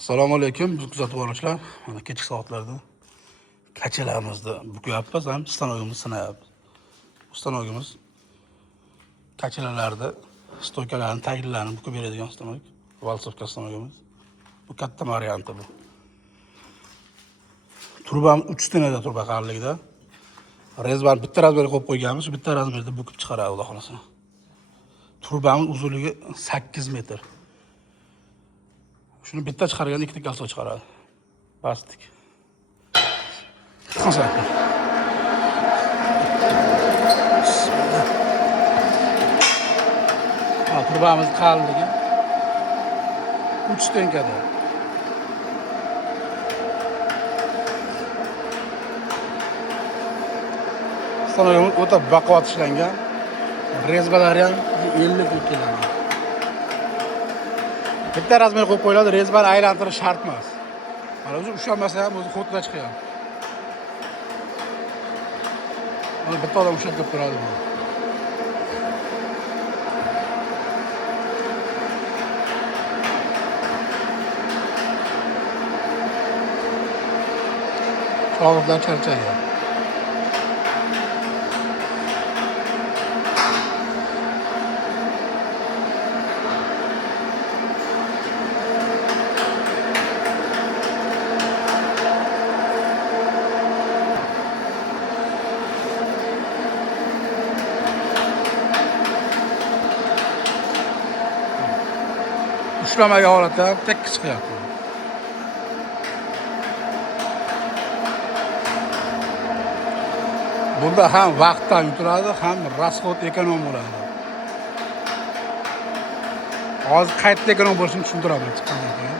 Assalomu alaykum, biz kuzatib boruvchilar. Mana kechki soatlarda kachalarimizni bukyapmiz, ham stanogimizni sinayapmiz. Bu stanogimiz kachalarlarda stoykalarni, taglarini bukib beradigan stanok. Valsovka stanogimiz. Bu katta varianti bu. Turbam 3 stanada turba qalinligida. Rezban bitta razmerga qo'yib qo'yganmiz, bitta razmerda bukib chiqaradi, xudo xolasa. Turbamiz uzunligi 8 metr. Shuni bitta chiqarganda ikkita kalso chiqaradi. Bastik. Qanchalik? Ha, turbamiz qalinligi 3 tenkada. Stanogimiz o'ta baquvvat ishlangan. Rezbalari ham 50 keladi. Bitta razmer qo'yib qo'yiladi, rezbani aylantirish shart emas. Mana o'zi ushlanmasa ham o'zi xotida chiqadi. Mana bitta odam ushlab kelib turadi bu. Shogirdlar charchagan. Ushlamagan holatda ham tekis chiqyapti. Bunda ham vaqtdan yutiladi, ham rasxod ekonom bo'ladi. Hozir qayerda ekonom bo'lishini tushuntiraman chiqqandan keyin.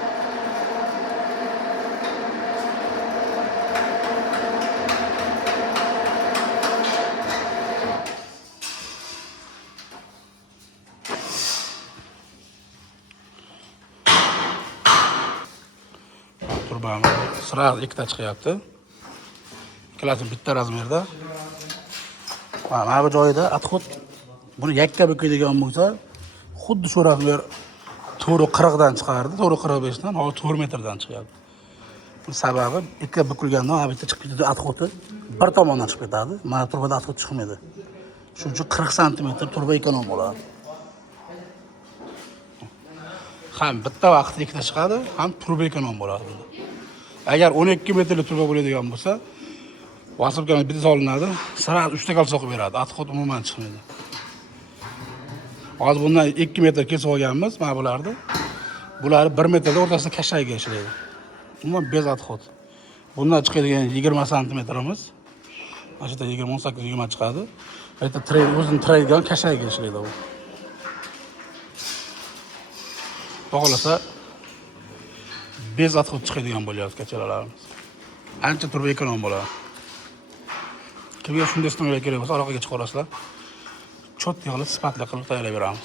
Turbamiz sirasi ikkita chiqyapti. Ikkalasi bitta razmerda. Mana bu joyida atxod buni yakka bukadigan bo'lsa, xuddi shu razmer 4.40 dan chiqardi, 4.45 dan, hozir 4 metrdan chiqyapti. Bu sababi ikka bukilgandan ha bitta chiqib ketadi, atxodi bir tomondan chiqib ketadi. Mana turbada atxod chiqmaydi. Shuning uchun 40 sm turba ekonom bo'ladi. Ham bitta vaqtda ikkita chiqadi, ham turba ekonom bo'ladi bunda. Agar 12 metrli turba bo'ladigan bo'lsa, Valsovkani bitta solinadi, sira 3 ta kalso qo'yib beradi. Atxod umuman chiqmaydi. Hozir bundan 2 metr kesib olganmiz, mana bularni. Bular 1 metrda o'rtasida kashayga ishlaydi. Umuman bez atxod. Bundan chiqadigan 20 santimetrimiz. Mana shu yerda 18-20 chiqadi. Bu yerda tray o'zini traygan kashayga ishlaydi bu. Xohlasa bez atxod chiqadigan bo'lyapti kachalarimiz. Ancha turba ekonom bo'ladi. Kimga shunday stanolar kerak bo'lsa, aloqaga chiqarasizlar. Chot yig'ilib, sifatli qilib tayyorlab beramiz.